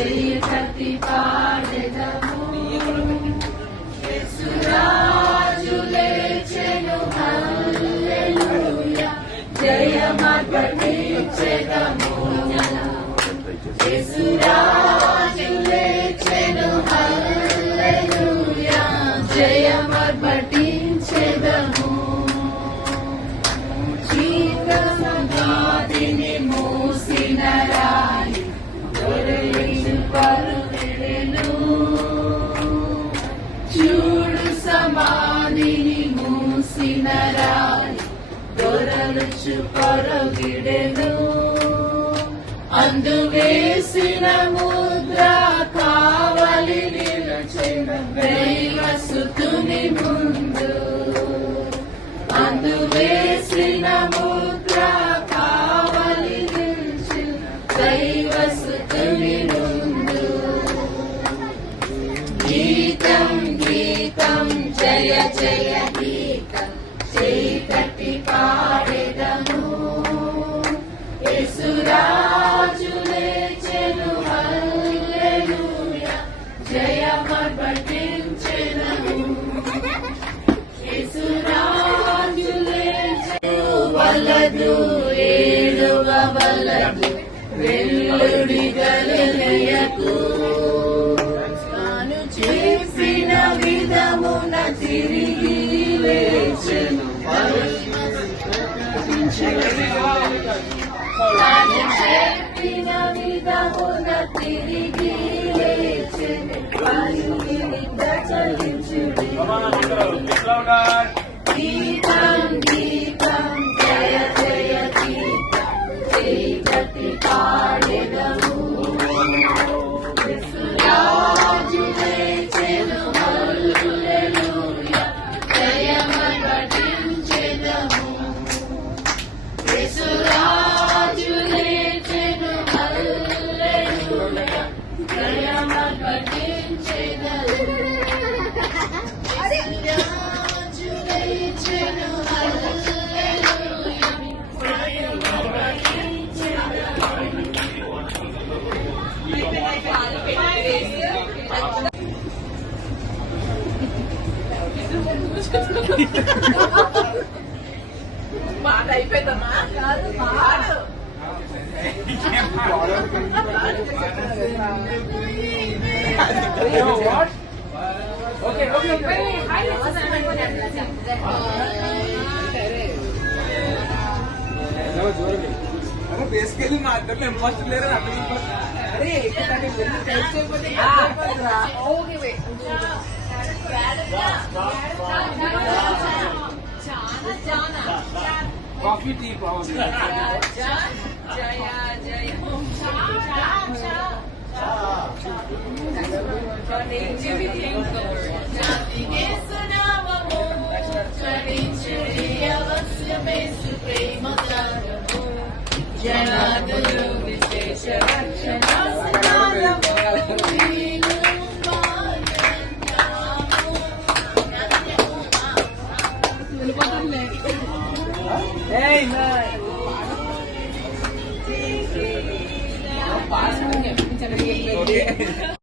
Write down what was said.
చెయ్యి కట్టి పాడెదము యేసురాజు లేచెను హల్లెలూయా జయమర్పటించెదము యేసురాజు లేచెను హల్లెలూయా జయమర్పటించెదము చీకటిని మూసిన రాయి దొరలించు పరుగెడెను చూడు సమాధిని మూసిన రాయి దొరలుచు పరుగెడెను అందు వేసిన ముద్ర కావలి నిలచిన దైవసుతుని ముందు అందు వేసిన ముద్ర కావలి నిలిచిన దైవసుతుని ముందు గీతం గీతం జయ జయ గీతం చీకటి పాడెదము యేసురాజు లేచెను హల్లెలూయా జయమర్పటించెదము యేసురాజు లేచెను వలదు ఏలువ వలదు వెల్లుడి గలిలయకు తాను చేసిన విధమున తిరిగి లేచెను తాను చెప్పిన విధమున తిరిగి లేచెను పరిమిత చలించుడి గీతం గీతం జయ జయ గీతం చీకటి పాడెదము యేసురాజు లేచెను హల్లెలూయా జయమర్పటించెదము యేసురాజు లేచెను హల్లెలూయా జయమర్పటించెదము యేసురాజు లేచెను హల్లెలూయా మాట అయిపోయిందమ్మా కాదు పాడు బేసికలీ మా ఇద్దరు ఎంపస్ట్ లేరు అరే కాఫీ టీ బాగుంది జయ జయ Your name, Jimmy King.